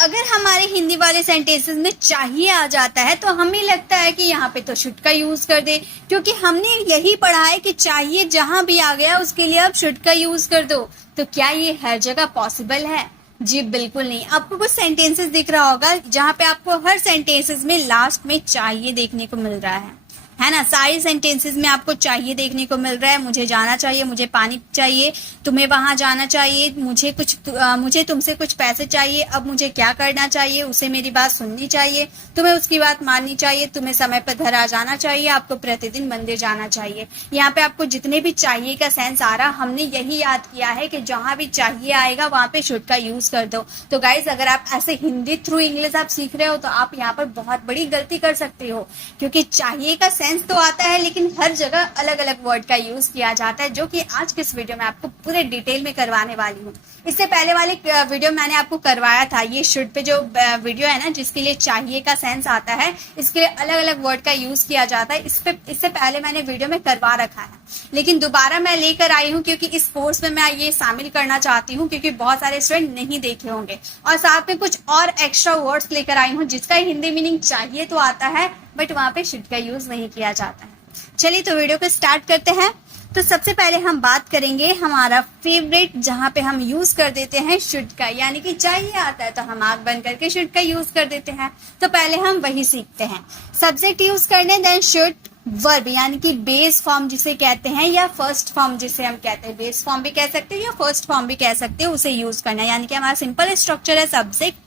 अगर हमारे हिंदी वाले सेंटेंसेस में चाहिए आ जाता है तो हमें लगता है कि यहाँ पे तो शुड का यूज कर दे, क्योंकि हमने यही पढ़ा है कि चाहिए जहां भी आ गया उसके लिए आप शुड का यूज कर दो। तो क्या ये हर जगह पॉसिबल है? जी बिल्कुल नहीं। आपको कुछ सेंटेंसेस दिख रहा होगा जहां पे आपको हर सेंटेंसेस में लास्ट में चाहिए देखने को मिल रहा है ना। सारी सेंटेंसेस में आपको चाहिए देखने को मिल रहा है। मुझे जाना चाहिए, मुझे पानी चाहिए, तुम्हें वहां जाना चाहिए, मुझे तुमसे कुछ पैसे चाहिए, अब मुझे क्या करना चाहिए, उसे मेरी बात सुननी चाहिए, तुम्हें उसकी बात माननी चाहिए, तुम्हें समय पर घर आ जाना चाहिए, आपको प्रतिदिन मंदिर जाना चाहिए। यहाँ पे आपको जितने भी चाहिए का सेंस आ रहा, हमने यही याद किया है कि जहां भी चाहिए आएगा वहां पे शुड का यूज कर दो। तो गाइज अगर आप ऐसे हिंदी थ्रू इंग्लिश आप सीख रहे हो तो आप यहाँ पर बहुत बड़ी गलती कर सकते हो, क्योंकि चाहिए का सेंस तो आता है लेकिन हर जगह अलग अलग वर्ड का यूज किया जाता है, जो कि आज के इस वीडियो में आपको पूरे डिटेल में करवाने वाली हूँ। इससे पहले वाले वीडियो मैंने आपको करवाया था, ये शुड पे जो वीडियो है ना जिसके लिए चाहिए का सेंस आता है, इसके लिए अलग अलग वर्ड का यूज किया जाता है। इससे पहले मैंने वीडियो में करवा रखा है, लेकिन दोबारा मैं लेकर आई हूँ क्योंकि इस कोर्स में मैं ये शामिल करना चाहती हूँ, क्योंकि बहुत सारे स्टूडेंट नहीं देखे होंगे। और साथ में कुछ और एक्स्ट्रा वर्ड्स लेकर आई हूँ जिसका हिंदी मीनिंग चाहिए तो आता है बट वहां पे शुड का यूज नहीं किया जाता है। चलिए तो वीडियो को स्टार्ट करते हैं। तो सबसे पहले हम बात करेंगे हमारा फेवरेट, जहां पे हम यूज कर देते हैं शुड का, यानी कि चाहिए आता है तो हम आंख बंद करके शुड का यूज कर देते हैं। तो पहले हम वही सीखते हैं। सब्जेक्ट यूज करने, देन शुड, वर्ब यानी कि बेस फॉर्म जिसे कहते हैं या फर्स्ट फॉर्म जिसे हम कहते हैं, बेस फॉर्म भी कह सकते हैं या फर्स्ट फॉर्म भी कह सकते हैं, उसे यूज करना। यानी कि हमारा सिंपल स्ट्रक्चर है सब्जेक्ट,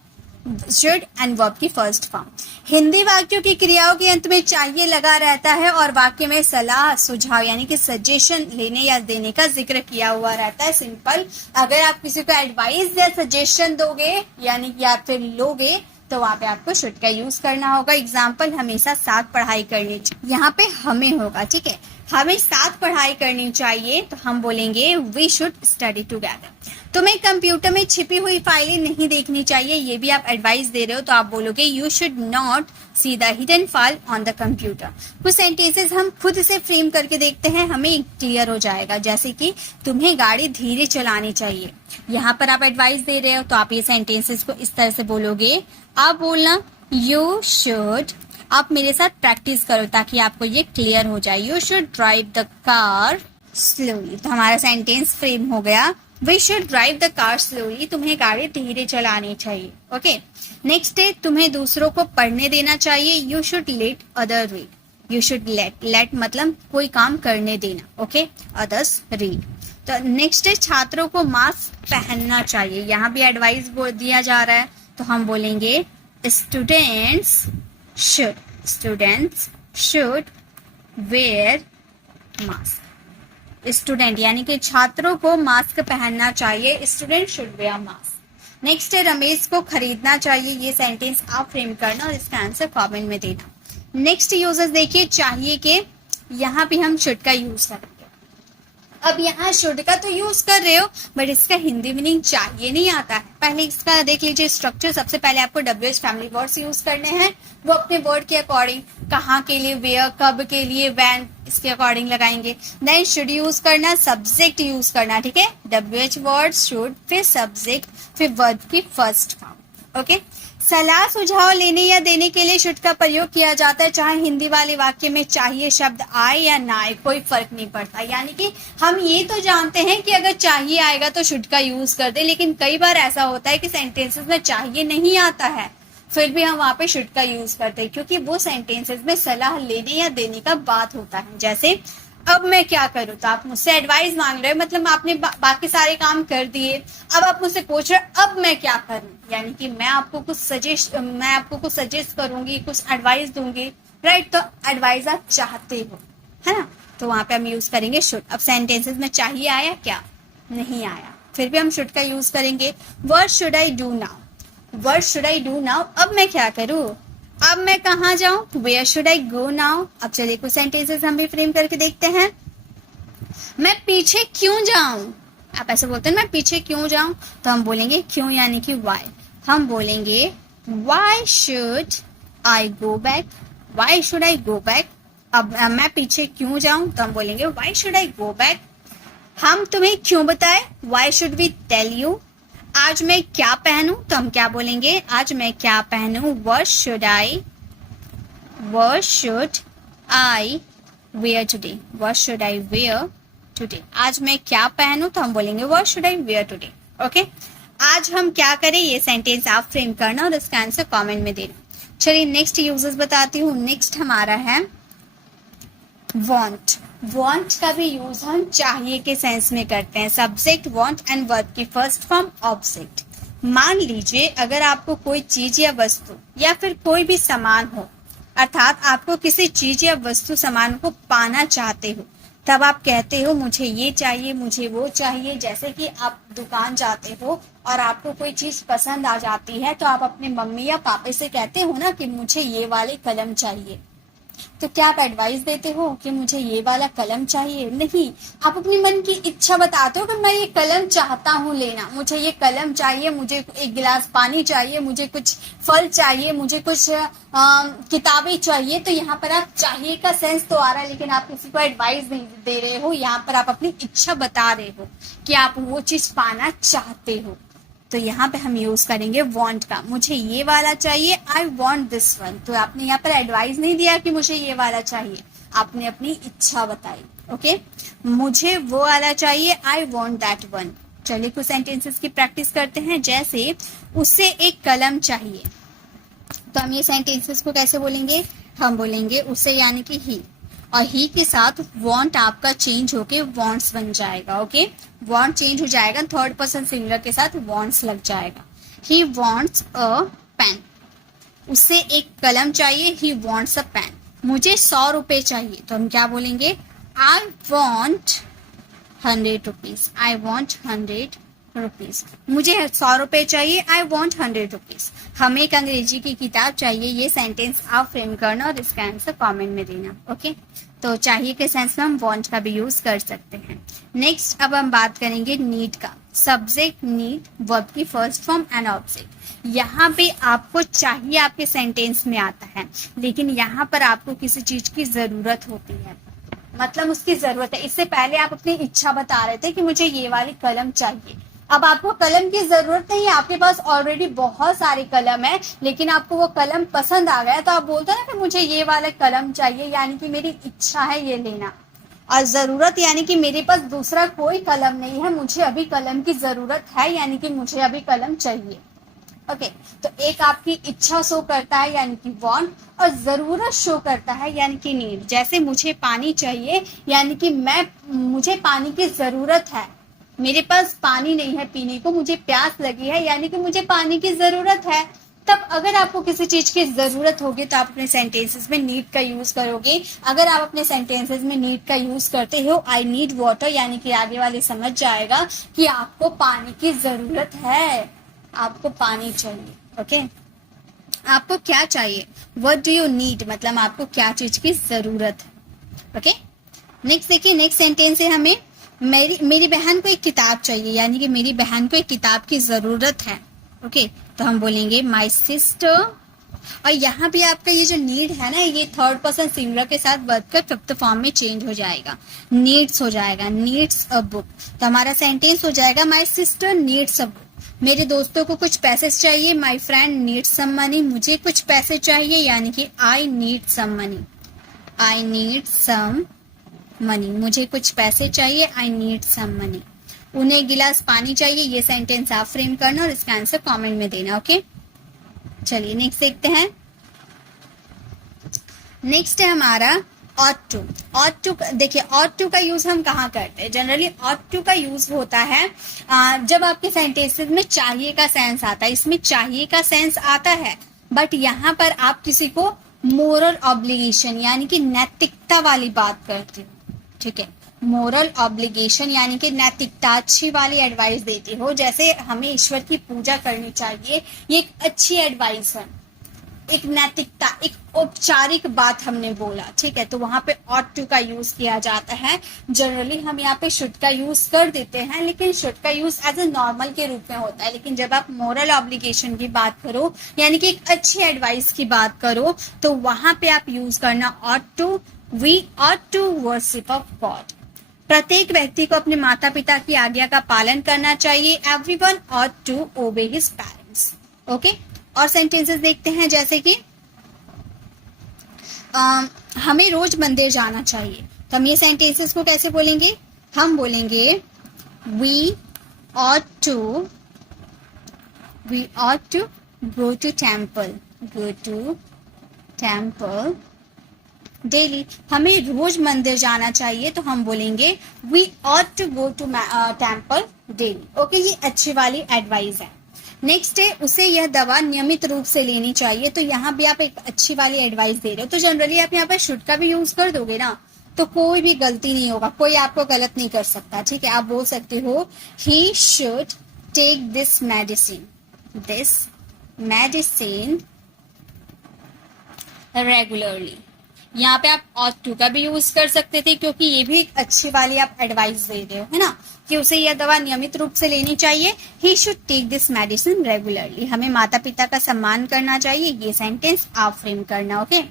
शुड एंड वर्ब की फर्स्ट फॉर्म। हिंदी वाक्यों की क्रियाओं के अंत में चाहिए लगा रहता है और वाक्य में सलाह, सुझाव यानी कि सजेशन लेने या देने का जिक्र किया हुआ रहता है। सिंपल, अगर आप किसी को एडवाइस या सजेशन दोगे यानी कि आप फिर लोगे तो वहां पे आपको शुड का यूज करना होगा। एग्जाम्पल, हमेशा साथ पढ़ाई करनी चाहिए, यहाँ पे हमें होगा, ठीक है, हमें साथ पढ़ाई करनी चाहिए तो हम बोलेंगे वी शुड स्टडी टुगेदर। तुम्हें कंप्यूटर में छिपी हुई फाइलें नहीं देखनी चाहिए, ये भी आप एडवाइस दे रहे हो तो आप बोलोगे you should not see the hidden file on the computer. कुछ सेंटेंसेस हम खुद से फ्रेम करके देखते हैं, हमें क्लियर हो जाएगा। जैसे कि तुम्हें गाड़ी धीरे चलानी चाहिए, यहाँ पर आप एडवाइस दे रहे हो तो आप ये सेंटेंसेस को इस तरह से बोलोगे। आप बोलना यू शुड, आप मेरे साथ प्रैक्टिस करो ताकि आपको ये क्लियर हो जाए। You should drive the car slowly, तो हमारा सेंटेंस फ्रेम हो गया we should drive the car slowly, तुम्हें गाड़ी धीरे चलानी चाहिए। ओके, नेक्स्ट है तुम्हें दूसरों को पढ़ने देना चाहिए, you should let other read. You should let मतलब कोई काम करने देना, ओके, अदर्स रीड। तो नेक्स्ट है छात्रों को मास्क पहनना चाहिए, यहाँ भी एडवाइस दिया जा रहा है तो हम बोलेंगे students should wear mask. Student यानी कि छात्रों को मास्क पहनना चाहिए, student should wear mask. Next है रमेश को खरीदना चाहिए, ये सेंटेंस आप फ्रेम करना और इसका आंसर कमेंट में देना। नेक्स्ट यूजेस देखिए चाहिए के, यहाँ भी हम शुड का यूज करेंगे। अब यहाँ शुड का तो यूज कर रहे हो बट इसका हिंदी मीनिंग चाहिए नहीं आता है। पहले इसका देख लीजिए स्ट्रक्चर। सबसे पहले आपको WH फैमिली वर्ड्स यूज करने हैं, वो अपने वर्ड के अकॉर्डिंग, कहाँ के लिए वेयर, कब के लिए व्हेन, इसके अकॉर्डिंग लगाएंगे। देन शुड यूज करना, सब्जेक्ट यूज करना, ठीक है, WH वर्ड शुड, फिर सब्जेक्ट, फिर वर्ब की फर्स्ट फॉर्म। ओके, सलाह सुझाव लेने या देने के लिए शुड का प्रयोग किया जाता है, चाहे हिंदी वाले वाक्य में चाहिए शब्द आए या ना आए, कोई फर्क नहीं पड़ता। यानी कि हम ये तो जानते हैं कि अगर चाहिए आएगा तो शुड का यूज कर दे, लेकिन कई बार ऐसा होता है कि सेंटेंसेस में चाहिए नहीं आता है फिर भी हम वहां पे शुड का यूज करते हैं, क्योंकि वो सेंटेंसेस में सलाह लेने या देने का बात होता है। जैसे अब मैं क्या करूं, तो आप मुझसे एडवाइस मांग रहे हो, मतलब आपने बाकी सारे काम कर दिए, अब आप मुझसे पूछ रहे हो अब मैं क्या करूं, यानी कि मैं आपको कुछ सजेस्ट करूंगी, कुछ एडवाइस दूंगी, राइट। तो एडवाइस आप चाहते हो, है ना, तो वहां पे हम यूज करेंगे शुड। अब सेंटेंसेस में चाहिए आया क्या, नहीं आया, फिर भी हम शुड का यूज करेंगे। What should I do now, what should I do now, अब मैं क्या करूं, अब मैं कहाँ जाऊं, where should I go now. अब चलिए कुछ सेंटेंसेस हम भी फ्रेम करके देखते हैं। मैं पीछे क्यों जाऊं, आप ऐसे बोलते हैं मैं पीछे क्यों जाऊं, तो हम बोलेंगे क्यों यानी कि वाई। हम बोलेंगे why should I go back, why should I go back. अब मैं पीछे क्यों जाऊं, तो हम बोलेंगे why should I go back. हम तुम्हें क्यों बताएं, why should we tell you. आज मैं क्या पहनूं, तो हम क्या बोलेंगे, आज मैं क्या पहनूं, what should I wear today, what should I wear today। आज मैं क्या पहनूं, तो हम बोलेंगे what should I wear today। Okay, आज हम क्या करें, ये सेंटेंस आप फ्रेम करना और इसका आंसर कमेंट में देना। चलिए नेक्स्ट यूजेस बताती हूँ। नेक्स्ट हमारा है want। want का भी यूज हम चाहिए के सेंस में करते हैं। सब्जेक्ट want एंड वर्ब की फर्स्ट फॉर्म ऑब्जेक्ट। मान लीजिए अगर आपको कोई चीज या वस्तु या फिर कोई भी सामान हो, अर्थात आपको किसी चीज या वस्तु सामान को पाना चाहते हो, तब आप कहते हो मुझे ये चाहिए, मुझे वो चाहिए। जैसे कि आप दुकान जाते हो और आपको कोई चीज पसंद आ जाती है, तो आप अपने मम्मी या पापा से कहते हो ना कि मुझे ये वाले कलम चाहिए। तो क्या आप एडवाइस देते हो कि मुझे ये वाला कलम चाहिए? नहीं, आप अपनी मन की इच्छा बताते हो कि मैं ये कलम चाहता हूँ लेना, मुझे ये कलम चाहिए, मुझे एक गिलास पानी चाहिए, मुझे कुछ फल चाहिए, मुझे कुछ किताबें चाहिए। तो यहाँ पर आप चाहिए का सेंस तो आ रहा है, लेकिन आप किसी को एडवाइस नहीं दे रहे हो। यहाँ पर आप अपनी इच्छा बता रहे हो कि आप वो चीज पाना चाहते हो। तो यहाँ पे हम यूज करेंगे want का, मुझे ये वाला चाहिए, I want this one। तो आपने यहाँ पर एडवाइस नहीं दिया कि मुझे ये वाला चाहिए, आपने अपनी इच्छा बताई। ओके, मुझे वो वाला चाहिए, I want that one। चलिए कुछ सेंटेंसेस की प्रैक्टिस करते हैं। जैसे उसे एक कलम चाहिए, तो हम ये सेंटेंसेस को कैसे बोलेंगे, हम बोलेंगे उसे यानी कि ही, और ही के साथ want आपका चेंज होके wants बन जाएगा। ओके, want चेंज हो जाएगा, थर्ड पर्सन सिंगुलर के साथ wants लग जाएगा। he wants a pen। उसे एक कलम चाहिए, he wants a pen। मुझे 100 रुपए चाहिए, तो हम क्या बोलेंगे, I want 100 rupees, I want 100 rupees. मुझे 100 रुपए चाहिए, I want 100 रुपीज। हमें एक अंग्रेजी की किताब चाहिए। ये सेंटेंस आप फ्रेम करना और इसका आंसर कमेंट में देना। ओके, तो चाहिए के सेंस में हम want का भी यूज कर सकते हैं। नेक्स्ट अब हम बात करेंगे नीड का। सब्जेक्ट नीड, वर्ब की फर्स्ट फॉर्म एंड ऑब्जेक्ट। यहाँ पे आपको चाहिए आपके सेंटेंस में आता है, लेकिन यहाँ पर आपको किसी चीज की जरूरत होती है, मतलब उसकी जरूरत है। इससे पहले आप अपनी इच्छा बता रहे थे कि मुझे ये वाली कलम चाहिए। अब आपको कलम की जरूरत नहीं है, आपके पास ऑलरेडी बहुत सारे कलम है, लेकिन आपको वो कलम पसंद आ गया, तो आप बोलते हैं ना कि मुझे ये वाला कलम चाहिए, यानी कि मेरी इच्छा है ये लेना। और जरूरत यानी कि मेरे पास दूसरा कोई कलम नहीं है, मुझे अभी कलम की जरूरत है, यानी कि मुझे अभी कलम चाहिए। ओके, तो एक आपकी इच्छा शो करता है यानी कि want, और जरूरत शो करता है यानी कि नीड। जैसे मुझे पानी चाहिए यानी कि मुझे पानी की जरूरत है, मेरे पास पानी नहीं है पीने को, मुझे प्यास लगी है, यानी कि मुझे पानी की जरूरत है। तब अगर आपको किसी चीज की जरूरत होगी तो आप अपने सेंटेंसेस में नीड का यूज करोगे। अगर आप अपने सेंटेंसेस में नीड का यूज करते हो, आई नीड वाटर, यानी कि आगे वाले समझ जाएगा कि आपको पानी की जरूरत है, आपको पानी चाहिए। ओके, आपको क्या चाहिए, व्हाट डू यू नीड, मतलब आपको क्या चीज की जरूरत है। ओके, नेक्स्ट देखिए, नेक्स्ट सेंटेंस है हमें मेरी बहन को एक किताब चाहिए, यानी कि मेरी बहन को एक किताब की जरूरत है। ओके, तो हम बोलेंगे माई सिस्टर। और यहाँ भी आपका ये जो नीड है ना, ये थर्ड पर्सन सिंगुलर के साथ वर्ब का फिफ्थ फॉर्म में चेंज हो जाएगा, नीड्स हो जाएगा, नीड्स अ बुक। तो हमारा सेंटेंस हो जाएगा my sister needs a book. मेरे दोस्तों को कुछ पैसे चाहिए, my friend needs some money. मुझे कुछ पैसे चाहिए, यानी कि I need some money, I need some money. मुझे कुछ पैसे चाहिए, आई नीड सम मनी। उन्हें एक गिलास पानी चाहिए। ये सेंटेंस आप फ्रेम करना और इसका आंसर कमेंट में देना। ओके, चलिए नेक्स्ट देखते हैं। नेक्स्ट है हमारा ought to। ought to देखिए, ought to का यूज हम कहाँ करते हैं, जनरली ought to का यूज होता है जब आपके सेंटेंसेस में चाहिए का सेंस आता है। इसमें चाहिए का सेंस आता है, बट यहाँ पर आप किसी को मोरल ऑब्लिगेशन यानी कि नैतिकता वाली बात करते हो। ठीक है, मोरल ऑब्लिगेशन यानी कि नैतिकता, अच्छी वाली एडवाइस देती हो। जैसे हमें ईश्वर की पूजा करनी चाहिए, ये एक अच्छी एडवाइस है, एक नैतिकता, एक औपचारिक बात हमने बोला। ठीक है, तो वहां पे ought to का यूज किया जाता है। जनरली हम यहाँ पे should का यूज कर देते हैं, लेकिन should का यूज एज ए नॉर्मल के रूप में होता है। लेकिन जब आप मोरल ऑब्लिगेशन की बात करो, यानी कि एक अच्छी एडवाइस की बात करो, तो वहां पे आप यूज करना ought to। We ought to worship of God। प्रत्येक व्यक्ति को अपने माता पिता की आज्ञा का पालन करना चाहिए। Everyone ought to obey his parents. Okay, और सेंटेंसेस देखते हैं, जैसे कि हमें रोज मंदिर जाना चाहिए। तो हम ये सेंटेंसेस को कैसे बोलेंगे? हम बोलेंगे we ought to go to temple daily। हमें रोज मंदिर जाना चाहिए, तो हम बोलेंगे we ought to go to temple daily। Okay, ये अच्छी वाली एडवाइस है। नेक्स्ट है, उसे यह दवा नियमित रूप से लेनी चाहिए। तो यहाँ भी आप एक अच्छी वाली एडवाइस दे रहे हो, तो जनरली आप यहाँ पर शुड का भी यूज कर दोगे ना, तो कोई भी गलती नहीं होगा, कोई आपको गलत नहीं कर सकता। ठीक है, आप बोल सकते हो he should take this medicine regularly. यहाँ पे आप ought to का भी यूज कर सकते थे, क्योंकि ये भी एक अच्छी वाली आप एडवाइस दे रहे हो, है ना, कि उसे यह दवा नियमित रूप से लेनी चाहिए। He should take this medicine regularly. हमें माता पिता का सम्मान करना चाहिए। ये सेंटेंस आप फ्रेम करना। ओके,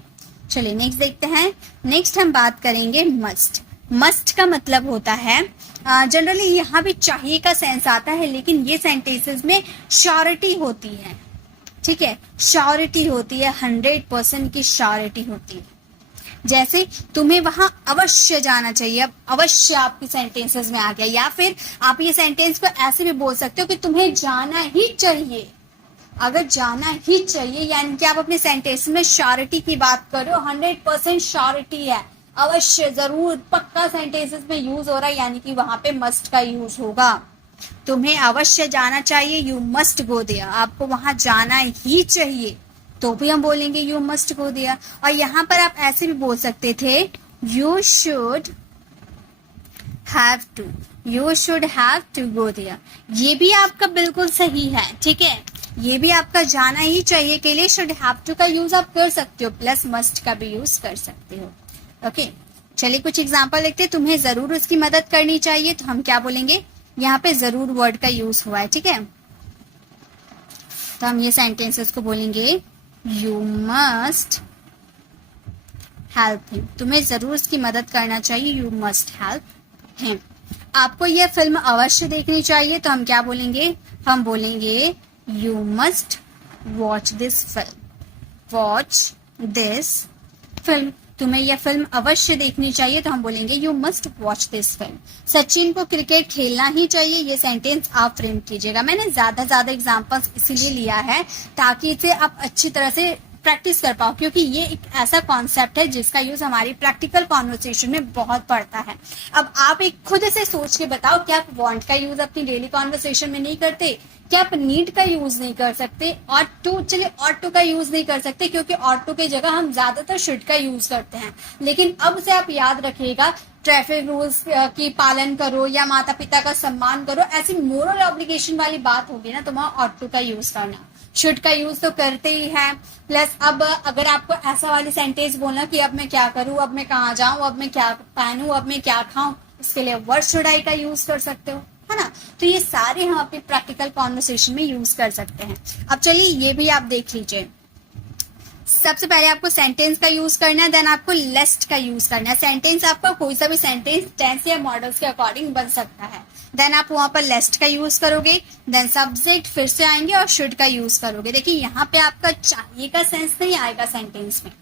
चलिए नेक्स्ट देखते हैं। नेक्स्ट हम बात करेंगे मस्ट। मस्ट का मतलब होता है, जनरली यहाँ भी चाहिए का सेंस आता है, लेकिन ये सेंटेंसेस में श्योरिटी होती है। ठीक है, श्योरिटी होती है, 100% की श्योरिटी होती है। जैसे तुम्हें वहां अवश्य जाना चाहिए, अब अवश्य आपकी सेंटेंसेस में आ गया। या फिर आप ये सेंटेंस को ऐसे भी बोल सकते हो कि तुम्हें जाना ही चाहिए। अगर जाना ही चाहिए यानी कि आप अपने सेंटेंस में श्योरिटी की बात करो, 100% श्योरिटी है, अवश्य, जरूर, पक्का सेंटेंसेस में यूज हो रहा है, यानी कि वहां पे मस्ट का यूज होगा। तुम्हें अवश्य जाना चाहिए, यू मस्ट गो देयर। आपको वहां जाना ही चाहिए, तो भी हम बोलेंगे यू मस्ट गो देयर। और यहाँ पर आप ऐसे भी बोल सकते थे, you should have to go there. ये भी आपका बिल्कुल सही है। ठीक है, ये भी आपका जाना ही चाहिए के लिए शुड हैव टू का यूज आप कर सकते हो, प्लस मस्ट का भी यूज कर सकते हो। ओके, चलिए कुछ एग्जांपल देखते हैं। तुम्हें जरूर उसकी मदद करनी चाहिए, तो हम क्या बोलेंगे? यहाँ पे जरूर वर्ड का यूज हुआ है। ठीक है, तो हम ये सेंटेंसेस को बोलेंगे यू मस्ट हेल्प हिम। तुम्हें जरूर उसकी मदद करना चाहिए, यू मस्ट हेल्प हिम। आपको यह फिल्म अवश्य देखनी चाहिए, तो हम क्या बोलेंगे? हम बोलेंगे you must watch this film. तुम्हें यह फिल्म अवश्य देखनी चाहिए, तो हम बोलेंगे you must watch this film. Sachin को क्रिकेट खेलना ही चाहिए। ये सेंटेंस आप फ्रेम कीजिएगा। मैंने ज्यादा एग्जांपल्स इसीलिए लिया है ताकि इसे आप अच्छी तरह से प्रैक्टिस कर पाओ, क्योंकि ये एक ऐसा कॉन्सेप्ट है जिसका यूज हमारी प्रैक्टिकल कॉन्वर्सेशन में बहुत पड़ता है। अब आप एक खुद से सोच के बताओ, क्या आप वांट का यूज अपनी डेली कॉन्वर्सेशन में नहीं करते? क्या आप नीड का यूज नहीं कर सकते? ऑट टू, चलिए ऑट टू का यूज नहीं कर सकते क्योंकि ऑट टू की जगह हम ज्यादातर शुड का यूज करते हैं। लेकिन अब से आप याद रखिएगा, ट्रैफिक रूल्स की पालन करो या माता पिता का सम्मान करो, ऐसी मोरल ऑब्लिगेशन वाली बात होगी ना, तो वहां ऑट टू का यूज करना। शुड का यूज तो करते ही है, प्लस अब अगर आपको ऐसा वाली सेंटेंस बोलना कि अब मैं क्या करूं, अब मैं कहाँ जाऊं, अब मैं क्या पहनूं, अब मैं क्या खाऊं, इसके लिए वर्ड शुड आई का यूज कर सकते हो, है ना। तो ये सारे हम अपनी प्रैक्टिकल कॉन्वर्सेशन में यूज कर सकते हैं। अब चलिए ये भी आप देख लीजिए। सबसे पहले आपको सेंटेंस का यूज करना है, देन आपको लेस्ट का यूज करना है। सेंटेंस आपका कोई सा भी सेंटेंस टेंस या मॉडल्स के अकॉर्डिंग बन सकता है। देन आप वहां पर लेस्ट का यूज करोगे, देन सब्जेक्ट फिर से आएंगे और शुड का यूज करोगे। देखिए यहाँ पे आपका चाहिए का सेंस नहीं आएगा सेंटेंस में,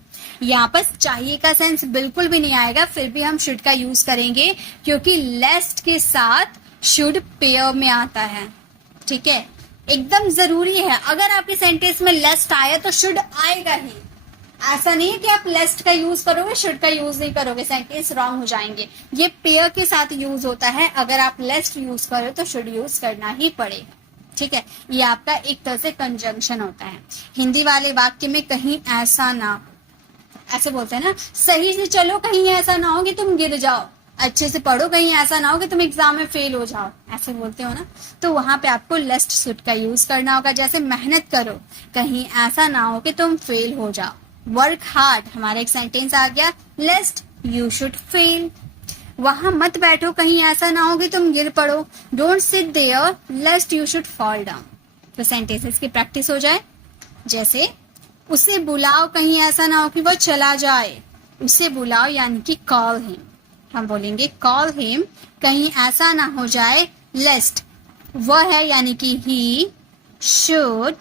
यहाँ पर चाहिए का सेंस बिल्कुल भी नहीं आएगा, फिर भी हम शुड का यूज करेंगे क्योंकि लेस्ट के साथ शुड पेयर में आता है। ठीक है, एकदम जरूरी है। अगर आपके सेंटेंस में लेस्ट आया तो शुड आएगा ही। ऐसा नहीं है कि आप लेस्ट का यूज करोगे शुड का यूज नहीं करोगे, सेंटेंस रॉन्ग हो जाएंगे। ये पेयर के साथ यूज होता है। अगर आप लेस्ट यूज करो तो शुड यूज करना ही पड़ेगा। ठीक है, ये आपका एक तरह से कंजंक्शन होता है। हिंदी वाले वाक्य में कहीं ऐसा ना, ऐसे बोलते हैं ना, सही से चलो कहीं ऐसा ना हो कि तुम गिर जाओ, अच्छे से पढ़ो कहीं ऐसा ना हो कि तुम एग्जाम में फेल हो जाओ, ऐसे बोलते हो ना, तो वहां पे आपको लेस्ट शुड का यूज करना होगा। जैसे मेहनत करो कहीं ऐसा ना हो कि तुम फेल हो जाओ। वर्क हार्ड, हमारा एक सेंटेंस आ गया, लेस्ट यू शुड फेल। वहां मत बैठो कहीं ऐसा ना हो कि तुम गिर पड़ो, don't sit there lest you should fall down. तो सेंटेंसेस की प्रैक्टिस हो जाए। जैसे उसे बुलाओ कहीं ऐसा ना हो कि वो चला जाए, उसे बुलाओ यानी कि कॉल हिम, हम बोलेंगे कॉल हिम, कहीं ऐसा ना हो जाए, लेस्ट वह है यानी कि ही शुड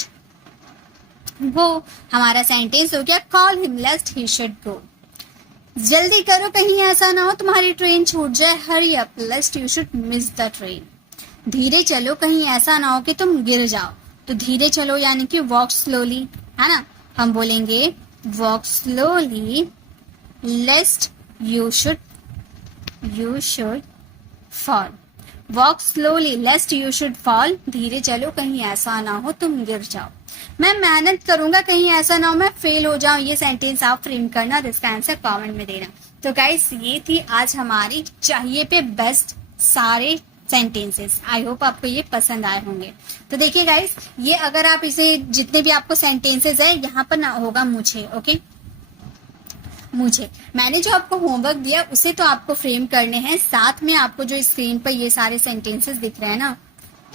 गो, हमारा सेंटेंस हो गया call him lest he should go. जल्दी करो कहीं ऐसा ना हो तुम्हारी ट्रेन छूट जाए, hurry up लेस्ट you should miss the train. धीरे चलो कहीं ऐसा ना हो कि तुम गिर जाओ, तो धीरे चलो यानी कि वॉक स्लोली, है ना। हम बोलेंगे walk slowly लेस्ट you should fall, walk slowly लेस्ट you should fall, धीरे चलो कहीं ऐसा ना हो तुम गिर जाओ। मैं मेहनत करूंगा कहीं ऐसा ना हो मैं फेल हो जाऊं, ये सेंटेंस आप फ्रेम करना और इसका आंसर कमेंट में देना। तो गाइस ये थी आज हमारी चाहिए पे बेस्ट सारे सेंटेंसेस। आई होप आपको ये पसंद आए होंगे। तो देखिए गाइस, ये अगर आप इसे जितने भी आपको सेंटेंसेस है यहाँ पर ना होगा मुझे, ओके मुझे, मैंने जो आपको होमवर्क दिया उसे तो आपको फ्रेम करने हैं, साथ में आपको जो स्क्रीन पर ये सारे सेंटेंसेस दिख रहे हैं ना,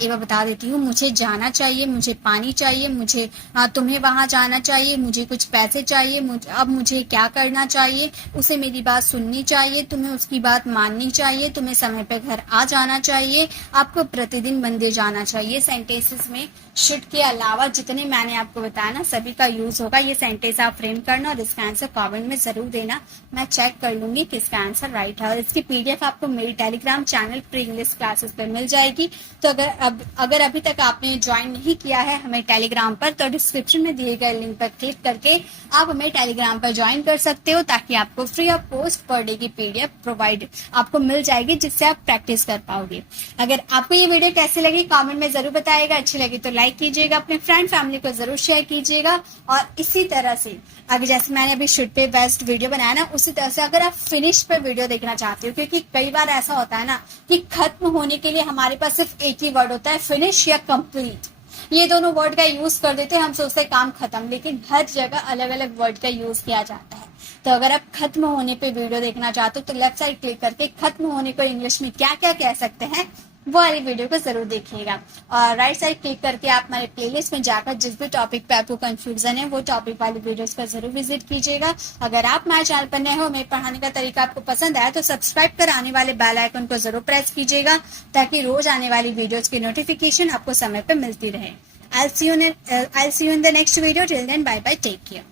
एक बार बता देती हूँ, मुझे जाना चाहिए, मुझे पानी चाहिए, मुझे तुम्हें वहां जाना चाहिए, मुझे कुछ पैसे चाहिए, अब मुझे क्या करना चाहिए, उसे मेरी बात सुननी चाहिए, तुम्हें उसकी बात माननी चाहिए, तुम्हें समय पे घर आ जाना चाहिए, आपको प्रतिदिन मंदिर जाना चाहिए। सेंटेंसेस में शुड के अलावा जितने मैंने आपको बताया ना सभी का यूज होगा। ये सेंटेंस आप फ्रेम करना और इसका आंसर कमेंट में जरूर देना, मैं चेक कर लूंगी किसका आंसर राइट है। और इसकी पीडीएफ आपको मेरी Telegram channel pre English classes पर मिल जाएगी। तो अगर अभी तक आपने ज्वाइन नहीं किया है हमें टेलीग्राम पर, तो डिस्क्रिप्शन में दिए गए लिंक पर क्लिक करके आप हमें टेलीग्राम पर ज्वाइन कर सकते हो, ताकि आपको free of cost per day की पीडीएफ प्रोवाइड आपको मिल जाएगी, जिससे आप प्रैक्टिस कर पाओगे। अगर आपको ये वीडियो कैसी लगी कमेंट में जरूर बताइएगा, अच्छी लगी तो लाइक कीजिएगा, अपने फ्रेंड फैमिली को जरूर शेयर कीजिएगा। और इसी तरह से अगर जैसे मैंने अभी शुड पे बेस्ट वीडियो बनाया ना, उसी तरह से अगर आप फिनिश पे वीडियो देखना चाहते हो, क्योंकि कई बार ऐसा होता है ना कि खत्म होने के लिए हमारे पास सिर्फ एक ही वर्ड होता है, फिनिश या कंप्लीट। ये दोनों वर्ड का यूज कर देते हैं, हम सोचते हैं काम खत्म, लेकिन हर जगह अलग अलग वर्ड का यूज किया जाता है। तो अगर आप खत्म होने पे वीडियो देखना चाहते हो तो लेफ्ट साइड क्लिक करके खत्म होने को इंग्लिश में क्या क्या कह सकते हैं वो वाली वीडियो को जरूर देखिएगा। और राइट साइड क्लिक करके आप हमारे प्लेलिस्ट में जाकर जिस भी टॉपिक पे आपको कंफ्यूजन है वो टॉपिक वाली वीडियोस को जरूर विजिट कीजिएगा। अगर आप हमारे चैनल पर नए हो, मेरे पढ़ाने का तरीका आपको पसंद आया तो सब्सक्राइब कर आने वाले बेल आइकन को जरूर प्रेस कीजिएगा, ताकि रोज आने वाली वीडियोस की नोटिफिकेशन आपको समय पर मिलती रहे। I'll see you in the next video. Till then, bye bye. Take care.